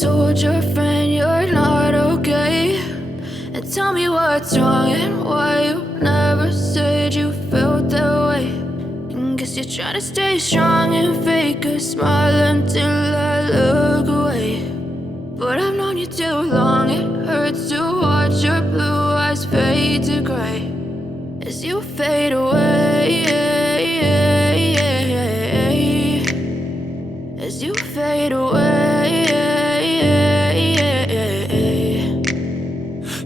told your friend you're not okay, and tell me what's wrong and why you never said you felt that way. And guess you're trying to stay strong and fake a smile until I look away. But I've known you too long, it hurts to watch your blue eyes fade to gray as you fade away, as you fade away.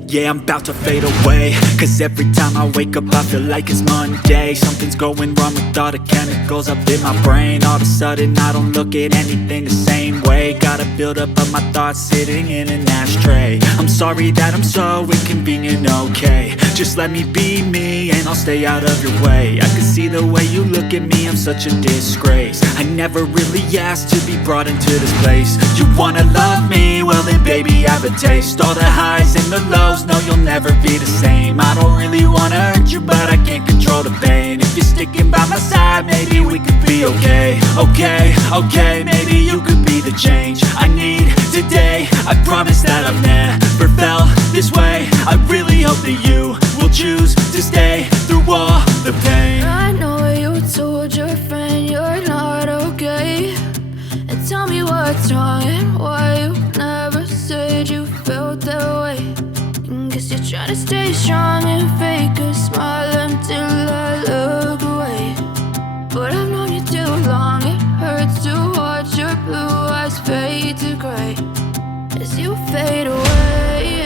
Yeah, I'm about to fade away, cause every time I wake up I feel like it's Monday. Something's going wrong with all the chemicals up in my brain. All of a sudden I don't look at anything the same way. Gotta build up of my thoughts sitting in an ashtray. I'm sorry that I'm so inconvenient, okay. Just let me be me and I'll stay out of your way. I can see the way you look at me, I'm such a disgrace. I never really asked to be brought into this place. You wanna love me? Well then baby I have a taste. All the highs and the lows, no you'll never be the same. I don't really wanna hurt you but I can't control the pain. If you're sticking by my side maybe we could be okay. Okay, maybe you could be the change I need today. I promise that I've never felt this way. I really hope that you will choose to stay through all the pain. I know you told your friend you're not okay, and tell me what's wrong and why you never said you felt that way. And guess you're trying to stay strong and fake a smile until I look away. But I've known you too long, it hurts to watch your blue eyes fade to gray as you fade away,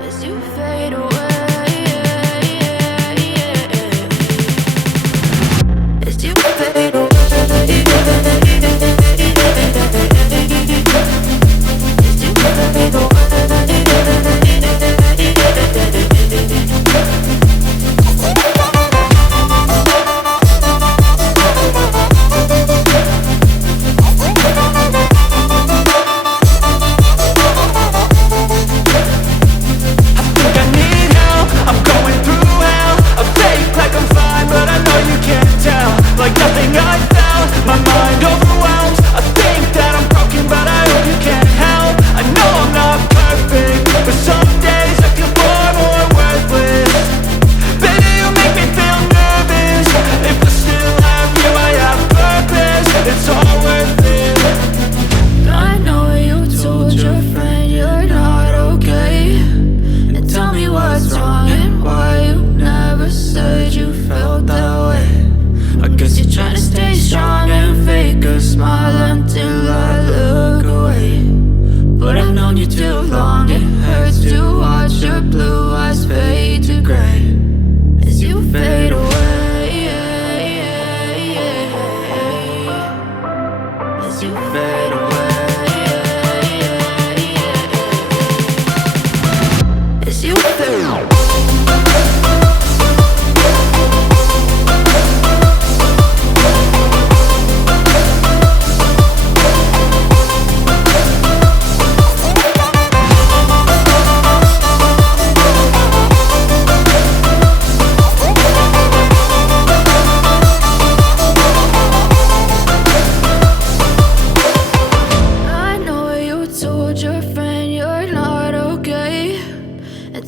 as you fade away, as you fade away. Like nothing I felt, my mind overwhelmed. I think that I'm broken but I hope you can't help. I know I'm not perfect, but some days I feel far more worthless. Baby, you make me feel nervous. If I still have you, I have purpose. It's all worth it. I know you told your friend you're not okay, and tell me what's wrong and why you never said you felt that way. I guess you're trying to stay strong and fake a smile until I look away. But I've known you too long, it hurts to watch your blue eyes fade to gray as you fade away, as you fade away, as you fade away.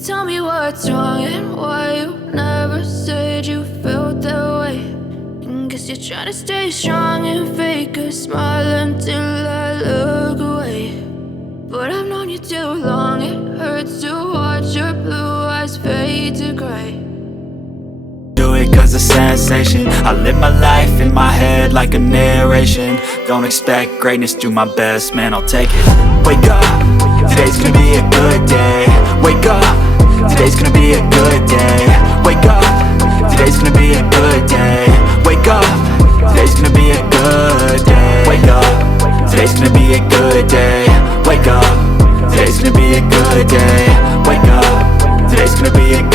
Tell me what's wrong and why you never said you felt that way. And guess you're trying to stay strong and fake a smile until I look away. But I've known you too long, it hurts to watch your blue eyes fade to gray. Do it cause it's sensation. I live my life in my head like a narration. Don't expect greatness, do my best, man, I'll take it. Wake up, today's gonna be a good day. Wake up, today's gonna be a good day. Wake up, today's gonna be a good day. Wake up, today's gonna be a good day. Wake up, today's gonna be a good day. Wake up, today's gonna be a good day. Wake up, today's gonna be a good day.